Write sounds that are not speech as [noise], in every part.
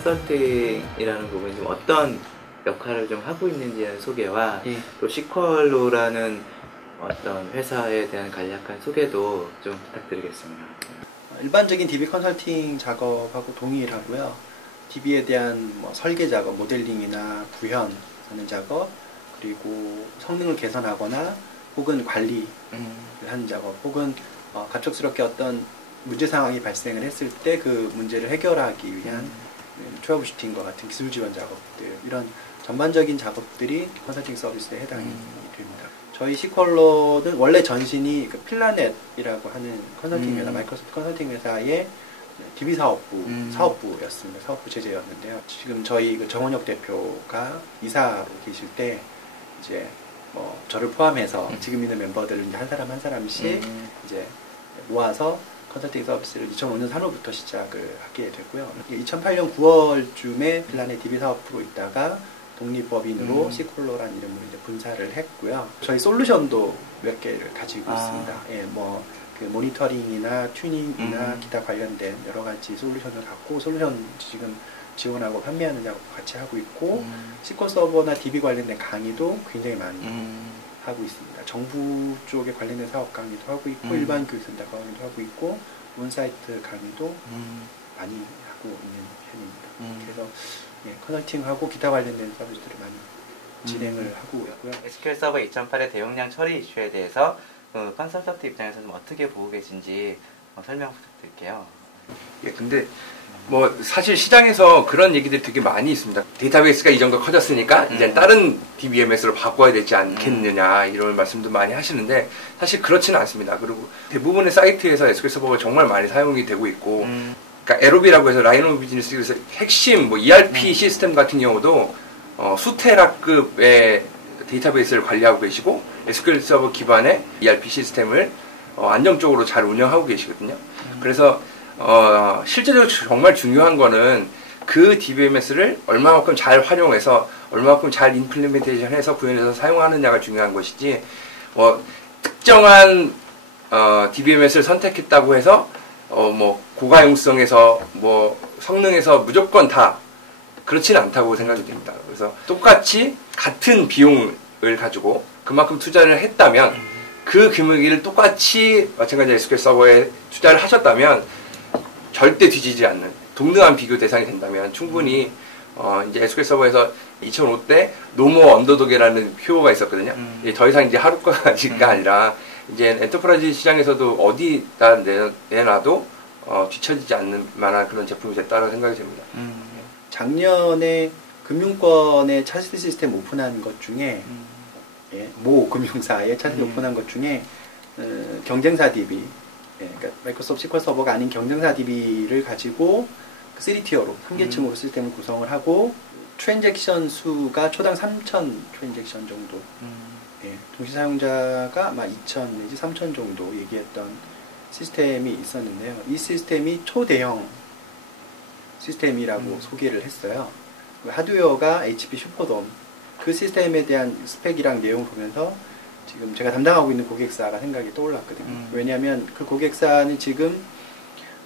컨설팅이라는 부분이 좀 어떤 역할을 좀 하고 있는지의 소개와 예. 또 시퀄로라는 어떤 회사에 대한 간략한 소개도 좀 부탁드리겠습니다. 일반적인 DB 컨설팅 작업하고 동일하고요. DB에 대한 뭐 설계 작업, 모델링이나 구현하는 작업, 그리고 성능을 개선하거나 혹은 관리를 하는 작업, 혹은 어, 갑작스럽게 어떤 문제 상황이 발생을 했을 때 그 문제를 해결하기 위한 음, 트러블 슈팅 과 같은 기술 지원 작업들 이런 전반적인 작업들이 컨설팅 서비스에 해당이 음. 됩니다. 저희 시컬러는 원래 전신이 그 필라넷이라고 하는 컨설팅 회사, 음. 마이크로소프트 컨설팅 회사의 DB 사업부 음. 사업부였습니다. 사업부 체제였는데요. 지금 저희 그 정원혁 대표가 이사로 계실 때 이제 뭐 저를 포함해서 음. 지금 있는 멤버들을 이제 한 사람 한 사람씩 음. 이제 모아서 컨설팅 서비스를 2005년 3월부터 시작을 하게 됐고요. 2008년 9월쯤에 필란의 DB 사업부로 있다가 독립법인으로 음. 시콜로란 이름으로 이제 분사를 했고요. 저희 솔루션도 몇 개를 가지고 아. 있습니다. 예, 뭐, 그 모니터링이나 튜닝이나 음. 기타 관련된 여러 가지 솔루션을 갖고 솔루션 지금 지원하고 판매하는 작업 같이 하고 있고 음. 시퀄 서버나 DB 관련된 강의도 굉장히 많이 음. 하고 있습니다. 정부 쪽에 관련된 사업 강의도 하고 있고 음. 일반 교육센터 강의도 하고 있고 온사이트 강의도 음. 많이 하고 있는 편입니다. 음. 그래서 예, 컨설팅하고 기타 관련된 서비스들을 많이 음. 진행을 하고 있고요. SQL 서버 2008의 대용량 처리 이슈에 대해서 그 컨설턴트 입장에서 좀 어떻게 보고 계신지 어, 설명 부탁드릴게요. 예, 근데 뭐 사실 시장에서 그런 얘기들이 되게 많이 있습니다. 데이터베이스가 이 정도 커졌으니까 음. 이제 다른 DBMS로 바꿔야 되지 않겠느냐 이런 말씀도 많이 하시는데 사실 그렇지는 않습니다. 그리고 대부분의 사이트에서 SQL 서버가 정말 많이 사용이 되고 있고 음. 그러니까 에로비라고 해서 라인 오브 비즈니스에서 핵심 뭐 ERP 음. 시스템 같은 경우도 어, 수테라급의 데이터베이스를 관리하고 계시고 SQL 서버 기반의 ERP 시스템을 어, 안정적으로 잘 운영하고 계시거든요. 그래서 어, 실제로 정말 중요한 거는 그 DBMS를 얼마만큼 잘 활용해서 얼마만큼 잘 임플리멘테이션해서 구현해서 사용하느냐가 중요한 것이지 뭐 특정한 어, DBMS를 선택했다고 해서 어, 뭐 고가용성에서 뭐 성능에서 무조건 다 그렇지는 않다고 생각이 됩니다. 그래서 똑같이 같은 비용을 가지고 그만큼 투자를 했다면 그 금액을 똑같이 마찬가지 SQL 서버에 투자를 하셨다면 절대 뒤지지 않는 동등한 비교 대상이 된다면 충분히 어, 이제 SQL 서버에서 2005때 노모 언더독이라는 표어가 있었거든요. 음. 이제 더 이상 이제 하루가가 [laughs] 음. 아니라 이제 엔터프라이즈 시장에서도 어디다 내- 내놔도 어, 뒤처지지 않는 만한 그런 제품이 됐다고 생각이 됩니다. 음. 작년에 금융권의 차트 시스템 오픈한 것 중에 음. 예, 모 금융사의 차트 음. 오픈한 것 중에 어, 경쟁사 DB, 예, 그러니까 마이크로소프트 SQL 서버가 아닌 경쟁사 DB를 가지고 그 3티어로 3계층으로 시스템을 구성을 하고 트랜잭션 수가 초당 3,000 트랜잭션 정도 음. 예, 동시 사용자가 아마 2,000 내지 3,000 정도 얘기했던 시스템이 있었는데요. 이 시스템이 초대형 시스템이라고 음. 소개를 했어요. 그 하드웨어가 HP 슈퍼돔 그 시스템에 대한 스펙이랑 내용을 보면서 지금 제가 담당하고 있는 고객사가 생각이 떠올랐거든요. 음. 왜냐하면 그 고객사는 지금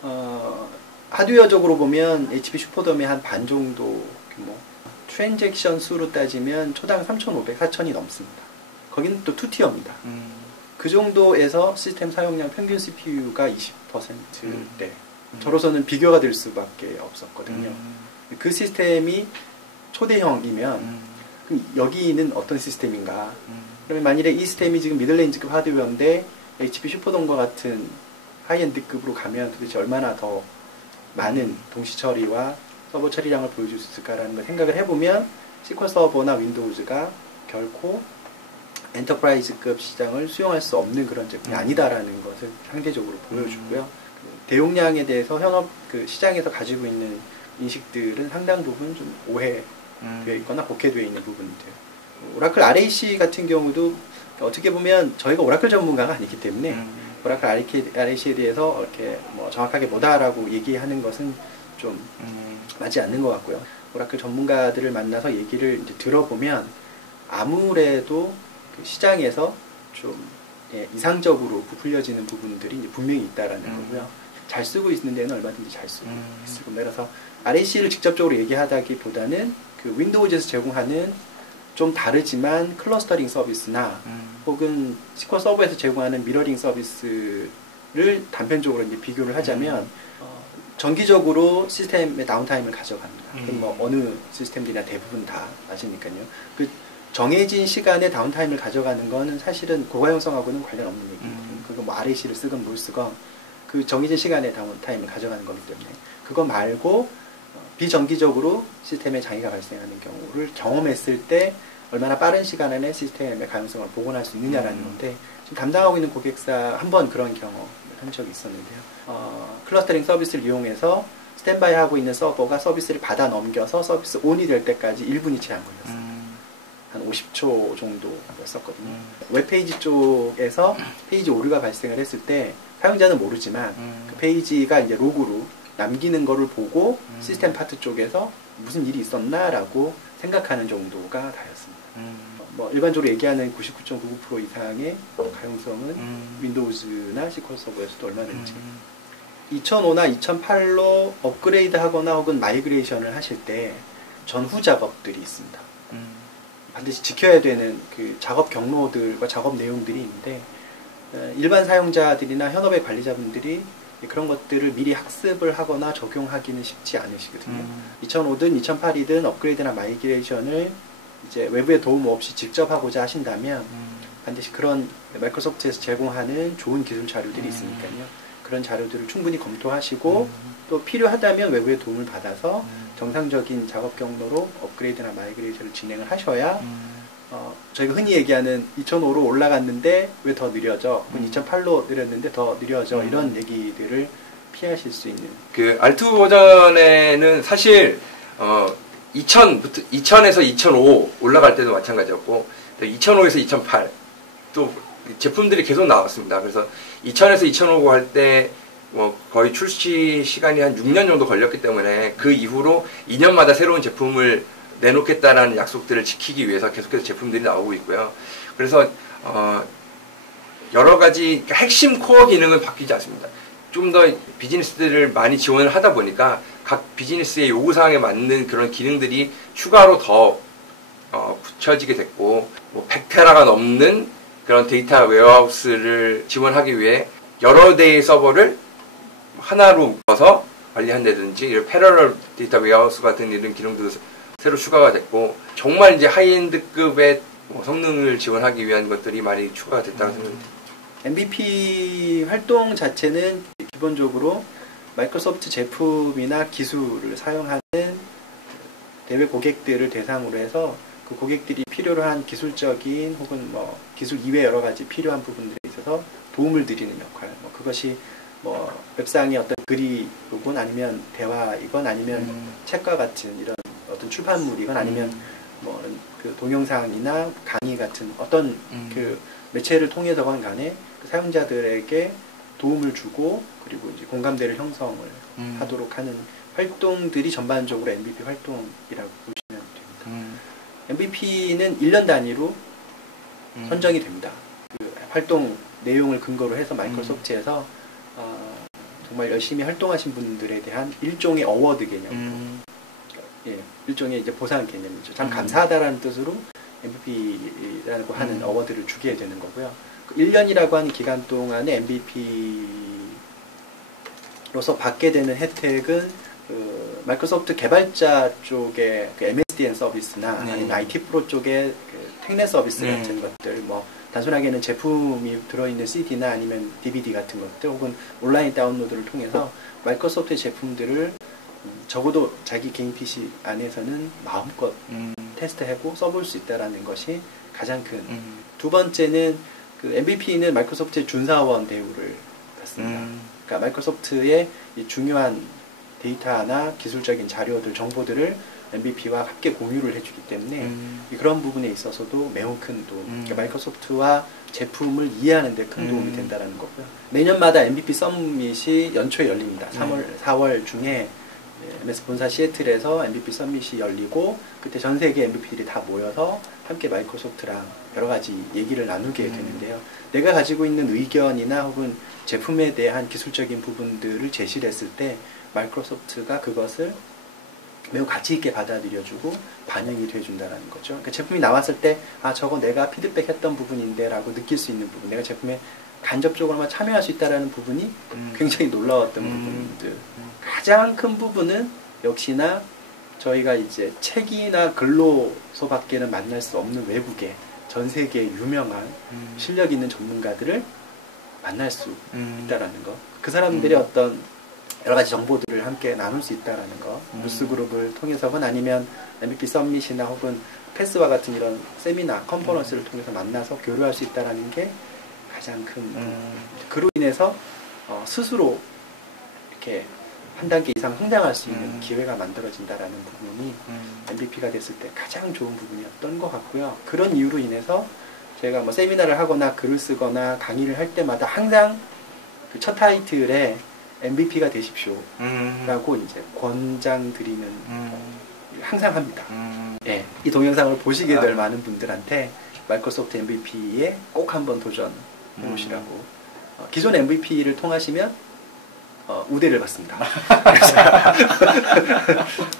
어, 하드웨어적으로 보면 HP 슈퍼돔의 한 반 정도 규모 트랜잭션 수로 따지면 초당 3,500, 4,000이 넘습니다. 거기는 또 투티어입니다. 음. 그 정도에서 시스템 사용량 평균 CPU가 20%대 음. 저로서는 비교가 될 수밖에 없었거든요. 음. 그 시스템이 초대형이면 음. 그럼 여기는 어떤 시스템인가? 음. 그러면 만일에 이 시스템이 지금 미들레인지급 하드웨어인데 HP 슈퍼돔과 같은 하이엔드급으로 가면 도대체 얼마나 더 많은 동시 처리와 서버 처리량을 보여줄 수 있을까라는 걸 생각을 해보면 시퀄 서버나 윈도우즈가 결코 엔터프라이즈급 시장을 수용할 수 없는 그런 제품이 음. 아니다라는 것을 상대적으로 보여주고요. 그 대용량에 대해서 현업 그 시장에서 가지고 있는 인식들은 상당 부분 좀 오해되어 음. 있거나 복해되어 있는 부분들. 오라클 RAC 같은 경우도 어떻게 보면 저희가 오라클 전문가가 아니기 때문에 음. 오라클 RAC에 대해서 이렇게 뭐 정확하게 뭐다라고 얘기하는 것은 좀 음. 맞지 않는 것 같고요. 오라클 전문가들을 만나서 얘기를 들어보면 아무래도 그 시장에서 좀 예, 이상적으로 부풀려지는 부분들이 분명히 있다라는 음. 거고요. 잘 쓰고 있는 데는 얼마든지 잘 쓰고 음. 있을 겁니다. 그래서 RAC를 직접적으로 얘기하다기보다는 그 윈도우즈에서 제공하는 좀 다르지만 클러스터링 서비스나 음. 혹은 SQL 서버에서 제공하는 미러링 서비스를 단편적으로 이제 비교를 하자면 음. 어, 정기적으로 시스템의 다운타임을 가져갑니다. 음. 그건 뭐 어느 시스템들이나 대부분 다 아시니까요. 그 정해진 시간에 다운타임을 가져가는 거는 사실은 고가용성하고는 관련 없는 얘기거든요. 음. 그거 뭐 RAC를 쓰건 뭘 쓰건 그 정해진 시간에 다운타임을 가져가는 거기 때문에 그거 말고 어, 비정기적으로 시스템에 장애가 발생하는 경우를 경험했을 때 얼마나 빠른 시간 안에 시스템의 가용성을 복원할 수 있느냐라는 음. 건데 지금 담당하고 있는 고객사 한 번 그런 경험을 한 적이 있었는데요. 어, 클러스터링 서비스를 이용해서 스탠바이 하고 있는 서버가 서비스를 받아 넘겨서 서비스 온이 될 때까지 1분이 채 안 걸렸어요. 음. 한 50초 정도였었거든요. 음. 웹페이지 쪽에서 페이지 오류가 발생을 했을 때 사용자는 모르지만 음. 그 페이지가 이제 로그로 남기는 거를 보고 음. 시스템 파트 쪽에서 무슨 일이 있었나라고 생각하는 정도가 다였습니다. 음. 뭐 일반적으로 얘기하는 99.99% 이상의 가용성은 음. 윈도우즈나 시퀄 서버에서도 얼마든지 음. 2005나 2008로 업그레이드 하거나 혹은 마이그레이션을 하실 때 전후 작업들이 있습니다. 음. 반드시 지켜야 되는 그 작업 경로들과 작업 내용들이 있는데 어, 일반 사용자들이나 현업의 관리자분들이 그런 것들을 미리 학습을 하거나 적용하기는 쉽지 않으시거든요. 음. 2005든 2008이든 업그레이드나 마이그레이션을 이제 외부의 도움 없이 직접 하고자 하신다면 음. 반드시 그런 마이크로소프트에서 제공하는 좋은 기술 자료들이 음. 있으니까요. 그런 자료들을 충분히 검토하시고 음. 또 필요하다면 외부의 도움을 받아서 음. 정상적인 작업 경로로 업그레이드나 마이그레이션을 진행을 하셔야 음. 어, 저희가 흔히 얘기하는 2005로 올라갔는데 왜 더 느려져? 음. 2008로 느렸는데 더 느려져? 음. 이런 얘기들을 피하실 수 있는 그 R2 버전에는 사실 어 2000부터 2000에서 2005 올라갈 때도 마찬가지였고 2005에서 2008 또 제품들이 계속 나왔습니다. 그래서 2000에서 2005고 할때 뭐 거의 출시 시간이 한 6년 정도 걸렸기 때문에 그 이후로 2년마다 새로운 제품을 내놓겠다라는 약속들을 지키기 위해서 계속해서 제품들이 나오고 있고요. 그래서 어 여러 가지 그러니까 핵심 코어 기능은 바뀌지 않습니다. 좀 더 비즈니스들을 많이 지원을 하다 보니까 각 비즈니스의 요구사항에 맞는 그런 기능들이 추가로 더 어, 붙여지게 됐고 뭐 100테라가 넘는 그런 데이터 웨어하우스를 지원하기 위해 여러 대의 서버를 하나로 묶어서 관리한다든지 이런 패러럴 데이터 웨어하우스 같은 이런 기능도 새로 추가가 됐고 정말 이제 하이엔드급의 뭐 성능을 지원하기 위한 것들이 많이 추가가 됐다고 생각합니다. MVP 활동 자체는 기본적으로 마이크로소프트 제품이나 기술을 사용하는 대외 고객들을 대상으로 해서 그 고객들이 필요로 한 기술적인 혹은 뭐 기술 이외 여러 가지 필요한 부분들에 있어서 도움을 드리는 역할. 뭐 그것이 뭐 웹상의 어떤 글이건 아니면 대화이건 아니면 음. 책과 같은 이런 어떤 출판물이건 아니면 뭐 그 동영상이나 강의 같은 어떤 음. 그 매체를 통해서건 간에 그 사용자들에게 도움을 주고 그리고 이제 공감대를 형성을 음. 하도록 하는 활동들이 전반적으로 MVP 활동이라고 보시면 됩니다. 음. MVP는 1년 단위로 음. 선정이 됩니다. 그 활동 내용을 근거로 해서 마이크로소프트에서 어, 정말 열심히 활동하신 분들에 대한 일종의 어워드 개념, 음. 예, 일종의 이제 보상 개념이죠. 참 음. 감사하다라는 뜻으로 MVP라고 하는 음. 어워드를 주게 되는 거고요. 그 1년이라고 하는 기간 동안에 MVP로서 받게 되는 혜택은 그 마이크로소프트 개발자 쪽의 그 MSDN 서비스나 네. 아니면 IT 프로 쪽의 그 택내 서비스 네. 같은 것들, 뭐 단순하게는 제품이 들어있는 CD나 아니면 DVD 같은 것들, 혹은 온라인 다운로드를 통해서 마이크로소프트의 제품들을 음, 적어도 자기 개인 PC 안에서는 마음껏 음. 테스트하고 써볼 수 있다라는 것이 가장 큰. 음. 두 번째는 그 MVP는 마이크로소프트의 준사원 대우를 받습니다. 음. 그러니까 마이크로소프트의 이 중요한 데이터나 기술적인 자료들, 정보들을 MVP와 함께 공유를 해주기 때문에 음. 이 그런 부분에 있어서도 매우 큰 도움. 음. 그러니까 마이크로소프트와 제품을 이해하는 데 큰 도움이 음. 된다는 거고요. 매년마다 MVP 서밋이 연초에 열립니다. 네. 3월, 4월 중에 MS 본사 시애틀에서 MVP 서밋이 열리고 그때 전 세계 MVP들이 다 모여서 함께 마이크로소프트랑 여러 가지 얘기를 나누게 음. 되는데요. 내가 가지고 있는 의견이나 혹은 제품에 대한 기술적인 부분들을 제시를 했을 때 마이크로소프트가 그것을 매우 가치 있게 받아들여주고 반영이 돼준다라는 거죠. 그러니까 제품이 나왔을 때 아 저거 내가 피드백했던 부분인데라고 느낄 수 있는 부분, 내가 제품에 간접적으로만 참여할 수 있다라는 부분이 음. 굉장히 놀라웠던 음. 부분들. 가장 큰 부분은 역시나 저희가 이제 책이나 글로서 밖에는 만날 수 없는 외국의 전 세계 유명한 음. 실력 있는 전문가들을 만날 수 음. 있다라는 거. 그 사람들의 음. 어떤 여러 가지 정보들을 함께 나눌 수 있다라는 거. 음. 뉴스 그룹을 통해서건 아니면 MVP 서밋이나 혹은 패스와 같은 이런 세미나, 컨퍼런스를 음. 통해서 만나서 교류할 수 있다라는 게 가장 큰 음. 그로 인해서 어, 스스로 이렇게 한 단계 이상 성장할 수 있는 음. 기회가 만들어진다라는 부분이 음. MVP가 됐을 때 가장 좋은 부분이었던 것 같고요. 그런 이유로 인해서 제가 뭐 세미나를 하거나 글을 쓰거나 강의를 할 때마다 항상 그 첫 타이틀에 MVP가 되십시오라고 음. 이제 권장 드리는 음. 항상 합니다. 음. 예, 이 동영상을 보시게 될 아. 많은 분들한테 마이크로소프트 MVP에 꼭 한번 도전해 보시라고. 음. 어, 기존 MVP를 통하시면 어, 우대를 받습니다. [laughs]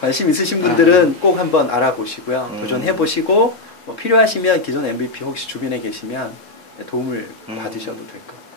관심 있으신 분들은 꼭 한번 알아보시고요. 아. 음. 도전해 보시고 뭐 필요하시면 기존 MVP 혹시 주변에 계시면 도움을 음. 받으셔도 될 것 같아요.